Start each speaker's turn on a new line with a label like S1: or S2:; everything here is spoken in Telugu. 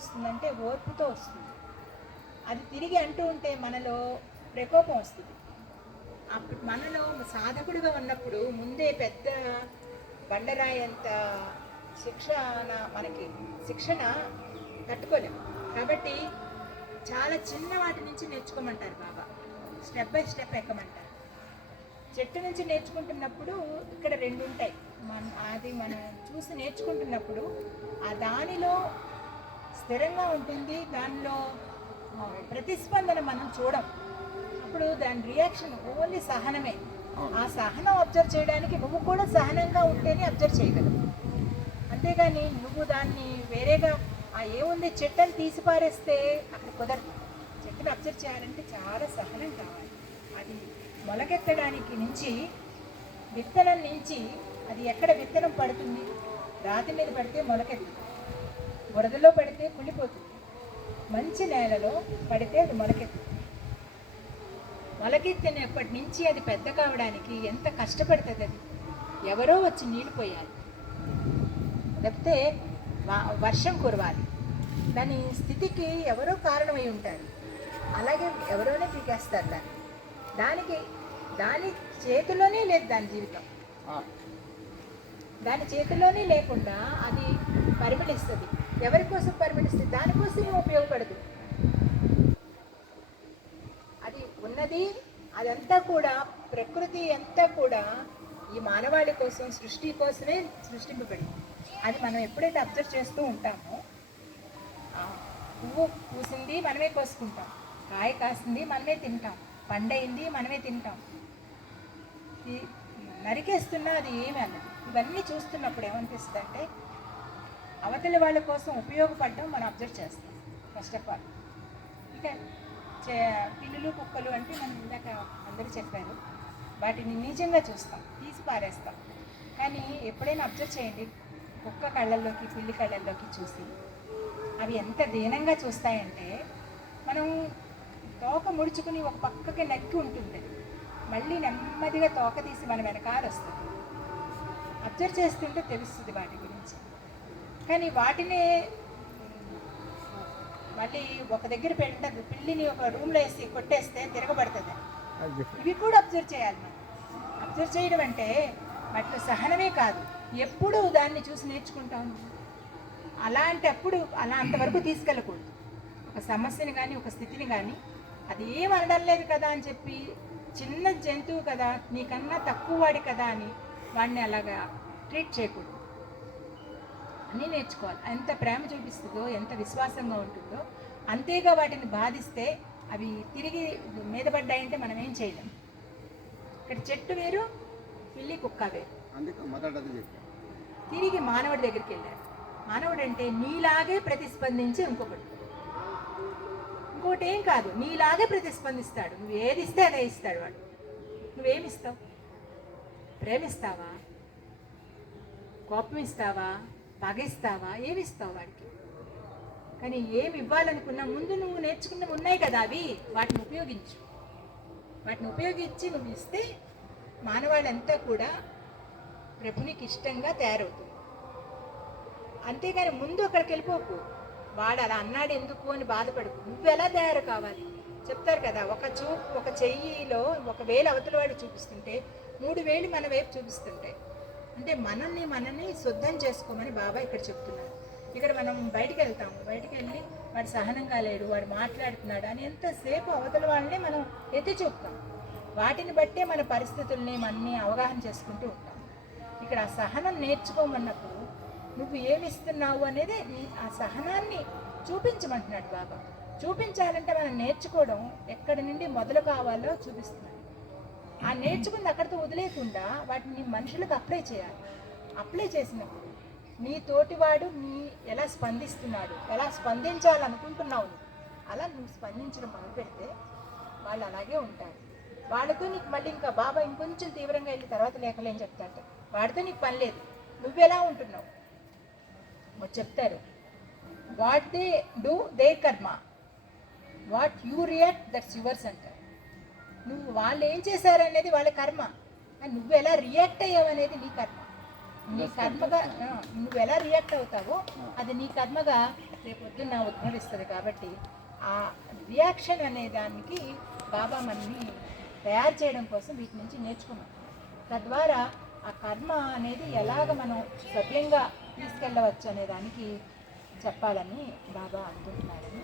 S1: వస్తుందంటే ఓర్పుతో వస్తుంది. అది తిరిగి అంటూ ఉంటే మనలో ప్రకోపం వస్తుంది. అప్పుడు మనలో సాధకుడిగా ఉన్నప్పుడు ముందే పెద్ద బండరాయి అంత శిక్షణ మనకి శిక్షణ తట్టుకోలేము కాబట్టి చాలా చిన్న వాటి నుంచి నేర్చుకోమంటారు బాబా. స్టెప్ బై స్టెప్ ఎక్కమంటారు. చెట్టు నుంచి నేర్చుకుంటున్నప్పుడు ఇక్కడ రెండు ఉంటాయి మన అది మనం చూసి నేర్చుకుంటున్నప్పుడు ఆ దానిలో స్థిరంగా ఉంటుంది. దానిలో ప్రతిస్పందన మనం చూడం. అప్పుడు దాని రియాక్షన్ ఓన్లీ సహనమే. ఆ సహనం అబ్జర్వ్ చేయడానికి నువ్వు కూడా సహనంగా ఉంటేనే అబ్జర్వ్ చేయగలవు. అంతేగాని నువ్వు దాన్ని వేరేగా ఆ ఏముంది చెట్టుని తీసి పారేస్తే అక్కడ కుదరదు. చెట్టుని అబ్జర్వ్ చేయాలంటే చాలా సహనం కావాలి. అది మొలకెత్తడానికి నుంచి విత్తనం నుంచి అది ఎక్కడ విత్తనం పడుతుంది? రాతి మీద పడితే మొలకెత్తుతుంది బురదలో పడితే కుళ్ళిపోతుంది. మంచి నేలలో పడితే అది మొలకెత్తుంది. మొలకెత్తినప్పటి నుంచి అది పెద్ద కావడానికి ఎంత కష్టపడుతుంది అది? ఎవరో వచ్చి నీళ్ళు పోయాలి. లేకపోతే వా- వర్షం కురవాలి. దాని స్థితికి ఎవరో కారణమై ఉంటారు. అలాగే ఎవరోనే పీకేస్తారు దాన్ని. దానికి దాని చేతిలోనే లేదు దాని జీవితం. దాని చేతిలోనే లేకుండా అది పరిమళిస్తుంది. ఎవరి కోసం పరిమళిస్తుంది? దానికోసమే ఉపయోగపడదు. అది ఉన్నది అదంతా కూడా ప్రకృతి అంతా కూడా ఈ మానవాళి కోసం సృష్టి కోసమే సృష్టింపబడింది. అది మనం ఎప్పుడైతే అబ్జర్వ్ చేస్తూ ఉంటామో పువ్వు పూసింది మనమే కోసుకుంటాం. కాయ కాసింది మనమే తింటాం. పండయింది మనమే తింటాం. నరికేస్తున్నా అది ఏమి అన్నది ఇవన్నీ చూస్తున్నప్పుడు ఏమనిపిస్తుంది అంటే అవతలి వాళ్ళ కోసం ఉపయోగపడడం మనం అబ్జర్వ్ చేస్తాం ఫస్ట్ ఆఫ్ ఆల్ ఇక చే- పిల్లులు కుక్కలు అంటే మనం ఇందాక అందరూ చెప్పారు. వాటిని నిజంగా చూస్తాం తీసి పారేస్తాం. కానీ ఎప్పుడైనా అబ్జర్వ్ చేయండి కుక్క కళ్ళల్లోకి పిల్లి కళ్ళల్లోకి చూసి అవి ఎంత దీనంగా చూస్తాయంటే మనం తోక ముడుచుకుని ఒక పక్కకి నక్కి ఉంటుంది మళ్ళీ నెమ్మదిగా తోక తీసి మన వెనకాల వస్తుంది. అబ్జర్వ్ చేస్తుంటే తెలుస్తుంది వాటి గురించి. కానీ వాటినే మళ్ళీ ఒక దగ్గర పెట్టదు. పిల్లిని ఒక రూమ్లో వేసి కొట్టేస్తే తిరగబడుతుంది. ఇవి కూడా అబ్జర్వ్ చేయాలి మనం. అబ్జర్వ్ చేయడం అంటే వాటిలో సహనమే కాదు. ఎప్పుడు దాన్ని చూసి నేర్చుకుంటాం? అలాంటప్పుడు అలా అంతవరకు తీసుకెళ్ళకూడదు. ఒక సమస్యని కానీ ఒక స్థితిని కానీ అది ఏం అనడం లేదు కదా అని చెప్పి చిన్న జంతువు కదా నీకన్నా తక్కువ వాడి కదా అని వాడిని అలాగా ట్రీట్ చేయకూడదు. అన్నీ నేర్చుకోవాలి. ఎంత ప్రేమ చూపిస్తుందో ఎంత విశ్వాసంగా ఉంటుందో అంతేగా వాటిని బాధిస్తే అవి తిరిగి మీద పడ్డాయంటే మనం ఏం చేయలేం. ఇక్కడ చెట్టు వేరు పిల్లి కుక్క వేరు. తిరిగి మానవుడి దగ్గరికి వెళ్ళాడు మానవుడు అంటే నీలాగే ప్రతిస్పందించి ఇంకొకటి ఇంకోటి ఏం కాదు నీలాగే ప్రతిస్పందిస్తాడు. నువ్వు ఏది ఇస్తే అదే ఇస్తాడు వాడు. నువ్వేమిస్తావు ప్రేమిస్తావా? కోపం ఇస్తావా పగిస్తావా ఏమి ఇస్తావు వాడికి? కానీ ఏమి ఇవ్వాలనుకున్నా ముందు నువ్వు నేర్చుకున్న ఉన్నాయి కదా అవి. వాటిని ఉపయోగించు. వాటిని ఉపయోగించి నువ్వు ఇస్తే మానవాళ్ళంతా కూడా ప్రభునికి ఇష్టంగా తయారవుతుంది అంతేగాని ముందు అక్కడికి వెళ్ళిపోకు. వాడు అలా అన్నాడు ఎందుకు అని బాధపడకు. నువ్వు ఎలా తయారు కావాలి? చెప్తారు కదా ఒక చూ ఒక చెయ్యిలో ఒక వేలు అవతల వాడు చూపిస్తుంటే మూడు వేలు మన వైపు చూపిస్తుంటాయి అంటే మనల్ని మనల్ని శుద్ధం చేసుకోమని బాబా ఇక్కడ చెప్తున్నారు. ఇక్కడ మనం బయటికి వెళ్తాము. బయటికి వెళ్ళి వాడు సహనంగా లేడు వాడు మాట్లాడుతున్నాడు అని ఎంతసేపు అవతల వాళ్ళని మనం ఎత్తి చూపుతాం. వాటిని బట్టే మన పరిస్థితుల్ని మనని అవగాహన చేసుకుంటూ ఉంటాం. ఇక్కడ ఆ సహనం నేర్చుకోమన్నప్పుడు నువ్వు ఏమిస్తున్నావు అనేది ఆ సహనాన్ని చూపించమంటున్నాడు బాబా. చూపించాలంటే మనం నేర్చుకోవడం ఎక్కడి నుండి మొదలు కావాలో చూపిస్తున్నాడు. ఆ నేర్చుకుంది అక్కడితో వదిలేకుండా వాటిని మనుషులకు అప్లై చేయాలి. అప్లై చేసినప్పుడు నీ తోటివాడు నీ ఎలా స్పందిస్తున్నాడు ఎలా స్పందించాలనుకుంటున్నావు అలా నువ్వు స్పందించడం మొదలు పెడితే వాళ్ళు అలాగే ఉంటారు. వాళ్ళతో నీకు మళ్ళీ ఇంకా బాబా ఇంకొంచెం తీవ్రంగా వెళ్ళి తర్వాత లేఖలేం చెప్తాడు వాడితో నీకు పని లేదు. నువ్వెలా ఉంటున్నావు? మరి చెప్తారు what they do their karma what you react that's yours అంటారు నువ్వు వాళ్ళు ఏం చేశారనేది వాళ్ళ కర్మ నువ్వు ఎలా రియాక్ట్ అయ్యావనేది నీ కర్మ నీ కర్మగా నువ్వు ఎలా రియాక్ట్ అవుతావో అది నీ కర్మగా రేపు పొద్దున్న ఉద్భవిస్తుంది కాబట్టి ఆ రియాక్షన్ అనే దానికి బాబా మనని తయారు చేయడం కోసం వీటి నుంచి నేర్చుకున్నాం తద్వారా ఆ కర్మ అనేది ఎలాగ మనం సవ్యంగా తీసుకెళ్ళవచ్చు అనే దానికి చెప్పాలని బాబా అనుకుంటున్నారని